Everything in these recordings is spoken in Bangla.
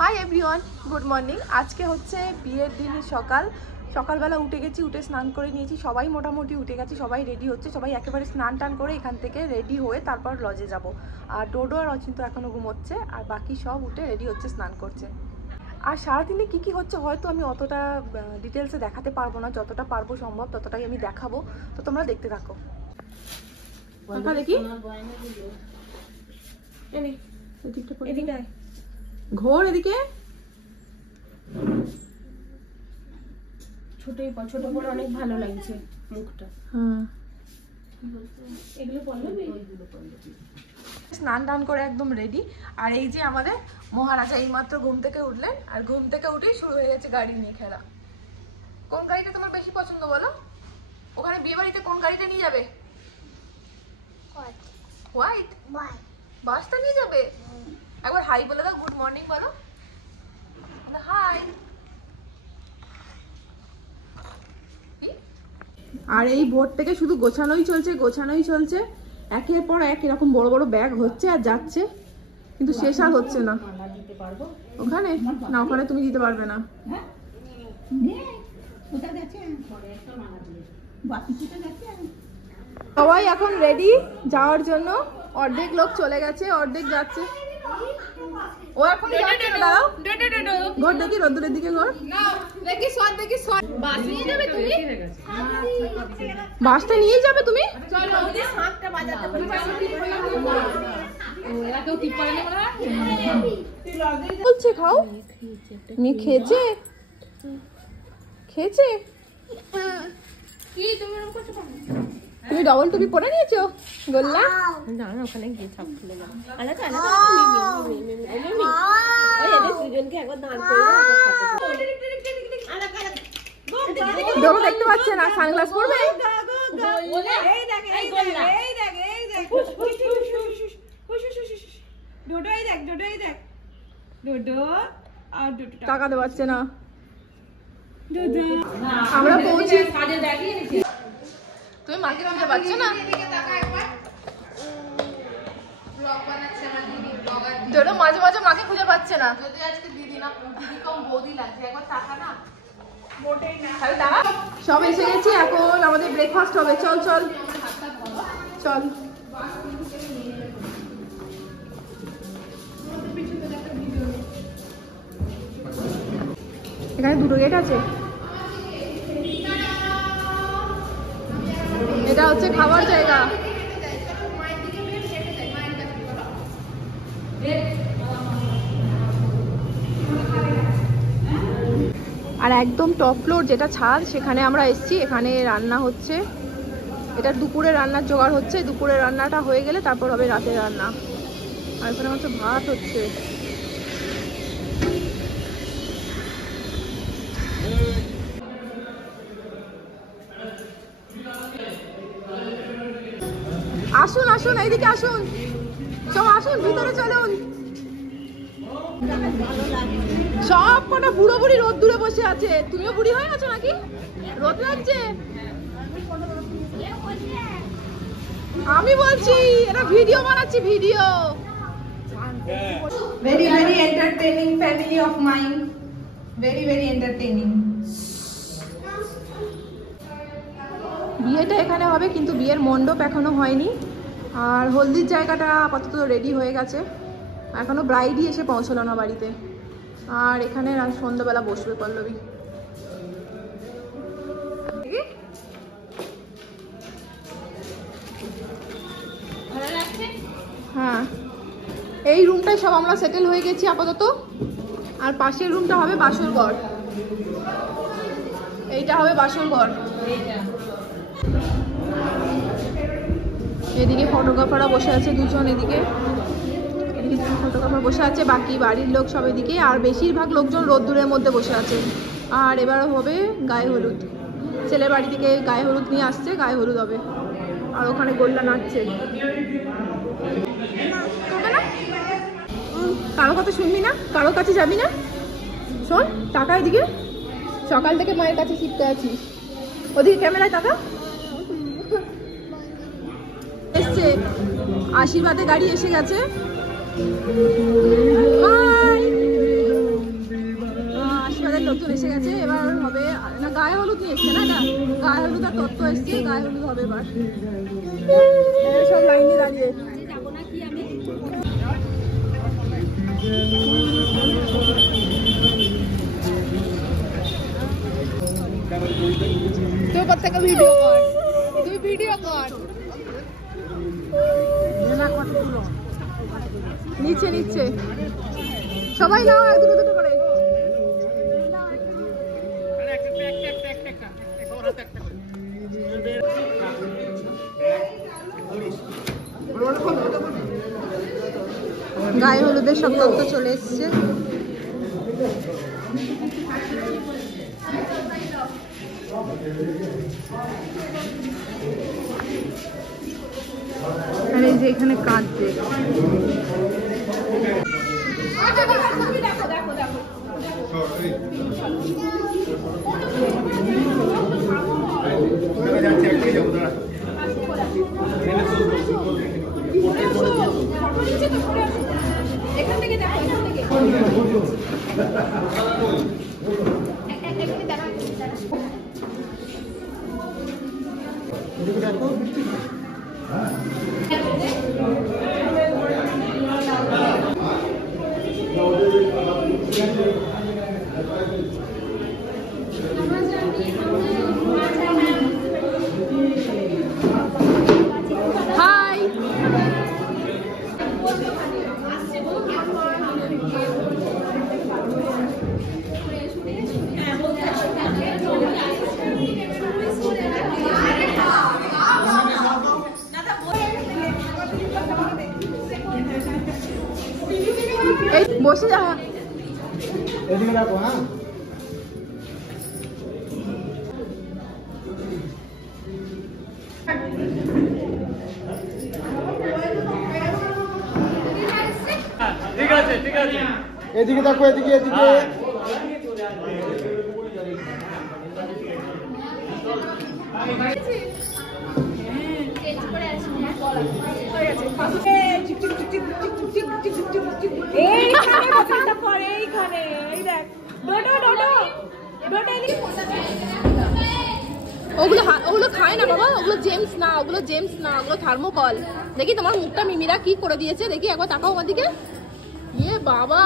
Hi everyone, good morning. আজকে হচ্ছে বিয়ের দিন সকালবেলা উঠে গেছি, উঠে স্নান করে নিয়েছি। সবাই মোটামুটি উঠে গেছি, সবাই রেডি হচ্ছে। সবাই একেবারে স্নান টান করে এখান থেকে রেডি হয়ে তারপর লজে যাব। আর ডোডো আর অচিন্ত এখনও ঘুমোচ্ছে, আর বাকি সব উঠে রেডি হচ্ছে, স্নান করছে। আর সারাদিনে কী কী হচ্ছে হয়তো আমি অতটা ডিটেলসে দেখাতে পারবো না, যতটা পারবো সম্ভব ততটাই আমি দেখাবো। তো তোমরা দেখতে থাকো। দেখি এদিকে ঘোর, এদিকে ছোট পরে অনেক ভালো লাগছে মুখটা। হ্যাঁ, এগুলো পড়বে, স্নান টান করে একদম রেডি। আর এই যে আমাদের মহারাজা এইমাত্র ঘুম থেকে উঠলেন, আর ঘুম থেকে উঠেই শুরু হয়ে গেছে গাড়ি নিয়ে খেলা। কোন গাড়িটা তোমার বেশি পছন্দ বলো? ওখানে বিয়ে বাড়িতে কোন গাড়িটা নিয়ে যাবে? হোয়াইট বাসটা নিয়ে যাবে। একবার হাই বলে দাও, গুড মর্নিং বলো। হাই। আর এই ভোর থেকে শুধু গোছানোই চলছে, একের পর এক এরকম বড় বড় ব্যাগ হচ্ছে আর যাচ্ছে, কিন্তু শেষ আর হচ্ছে না। ওখানে না, ওখানে তুমি দিতে পারবে না। সবাই এখন রেডি যাওয়ার জন্য। অর্ধেক লোক চলে গেছে, অর্ধেক যাচ্ছে। ও এখন যাচ্ছে না। ঘর দেখি, রোদ্দুরের দিকে ঘর। বাসটা নিয়ে যাবে তুমি? বলছে খাও। মেয়ে খেয়েছে তুমি ডবল টুপি পরে নিয়েছো গোল্লা? না ওখানে গিয়ে ছাপ খুলে যাবে। দুজনকে একবার দাঁড় করে ডবল দেখতে পাচ্ছে না, সানগ্লাস পরবে। টাকাতে পারছে না। আমরা পৌঁছে, তুমি মাকে খুঁজে পাচ্ছ না? ডোডো মাঝে মাঝে মাকে খুঁজে পাচ্ছে না। সব এসে গেছি, এখন আমাদের ব্রেকফাস্ট হবে। চল চল চল। এখানে দুটো গেট আছে। এটা হচ্ছে খাবার জায়গা। আর একদম টপ ফ্লোর যেটা ছাদ, সেখানে আমরা এসেছি। এখানে রান্না হচ্ছে, এটা দুপুরে রান্নার জোগাড় হচ্ছে। দুপুরে রান্নাটা হয়ে গেলে তারপর হবে রাতের রান্না। আর এখানে হচ্ছে ভাত হচ্ছে। আসুন আসুন, এইদিকে আসুন, সব আসুন, ভিতরে চলুন। সব কটা বুড়ো বুড়ি রোদ দূরে বসে আছে। তুমিও বুড়ি হয়ে আছো নাকি? রোদ লাগছে? আমি বলছি, এটা ভিডিও বানাচ্ছি, video. Very entertaining family of mine. Very entertaining. বিয়েটা এখানে হবে, কিন্তু বিয়ের মণ্ডপ এখনো হয়নি। আর হলদির জায়গাটা আপাতত রেডি হয়ে গেছে, এখনো ব্রাইডই এসে পৌঁছলো না বাড়িতে। আর এখানে সন্ধ্যাবেলা বসবে পল্লবী। হ্যাঁ, এই রুমটায় সব আমরা সেটেল হয়ে গেছি আপাতত। আর পাশের রুমটা হবে বাসর ঘর, এইটা হবে বাসর ঘর। এদিকে ফটোগ্রাফাররা বসে আছে দুজন, এদিকে ফটোগ্রাফার বসে আছে, বাকি বাড়ির লোক সব এদিকে। আর বেশিরভাগ লোকজন রোদ্দুরের মধ্যে বসে আছে। আর এবার হবে গায়ে হলুদ, ছেলের বাড়ি থেকে গায়ে হলুদ নিয়ে আসছে, গায়ে হলুদ হবে। আর ওখানে গোল্লা নাচছে। কারো কথা শুনবি না, কারো কাছে যাবি না। শোন, টাকা এদিকে, সকাল থেকে মায়ের কাছে শিখতে আছিস। ওদিকে ক্যামেরায় টাকা এসছে। আশীর্বাদে গাড়ি এসে গেছে। হাই। এখনই এসছে না, এটা গায়ে হলুদ আর তত্ত্ব এসছে, গায়ে হলুদ হবে এবার। সব লাইনে দাঁড়িয়ে যাবো না কি আমি? তুই প্রত্যেকে ভিডিও কর, তুই ভিডিও কর। নিচে নিচে সবাই নাও, এক দুটো দুটো করে। গায়ে হলুদের সব তত্ত্ব চলে এসছে। আর এই যে এখানে কাঁদছে। এখান থেকে দেখো, এখান থেকে হাই। এই বসে যা। এদিকে রাখো। হ্যাঁ ঠিক আছে ঠিক আছে। এদিকে দেখো, এদিকে এদিকে। ওগুলো খায় না বাবা, ওগুলো জেমস না, ওগুলো জেমস না, ওগুলো থার্মোকল। দেখি তোমার মুখটা মিমিরা কি করে দিয়েছে, দেখি একবার তাকাও আমার দিকে। ইয়ে বাবা,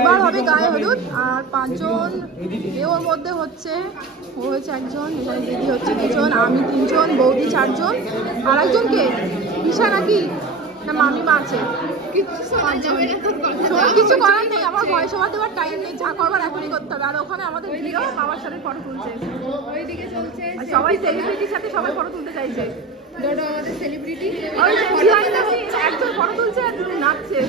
এবার হবে গায়ে হলুদ। আর 5 জন ওর মধ্যে হচ্ছে, ও হচ্ছে 1 জন, এখানে দিদি হচ্ছে 2 জন, আমি 3 জন, বৌদি 4 জন, আর একজনকে ঈশা নাকি না মামিমা আছে। কিছু করার নেই, আমার ভয়েস ওভার দেওয়ার টাইম নেই, যা করবার এখনই করতে হবে। আর ওখানে আমাদের ভিডিও বাবার সাথে ফটো তুলছে, সবাই সেলিব্রিটির সাথে সবাই ফটো তুলতে চাইছে। আমাদের সেলিব্রিটি একজন ফটো তুলছে আর দুজন নাচছে।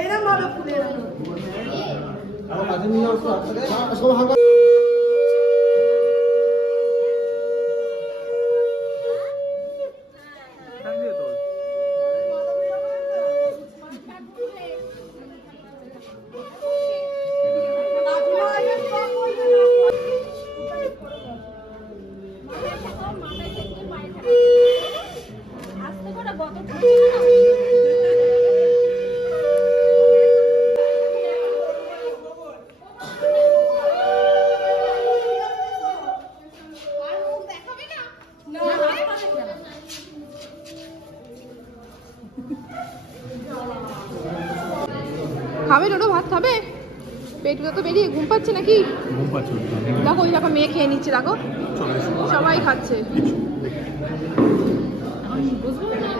এরকম ভাবে ফুলে আমার কাছে নিয়ে আসো সব হাঁকা খাবে ডোডো ভাত খাবে? পেটটা তো বেরিয়ে ঘুম পাচ্ছে নাকি? ঘুম পাচ্ছে। দেখো ওই দেখো মেয়ে খেয়ে নিচ্ছে, দেখো সবাই খাচ্ছে। বুঝবো না।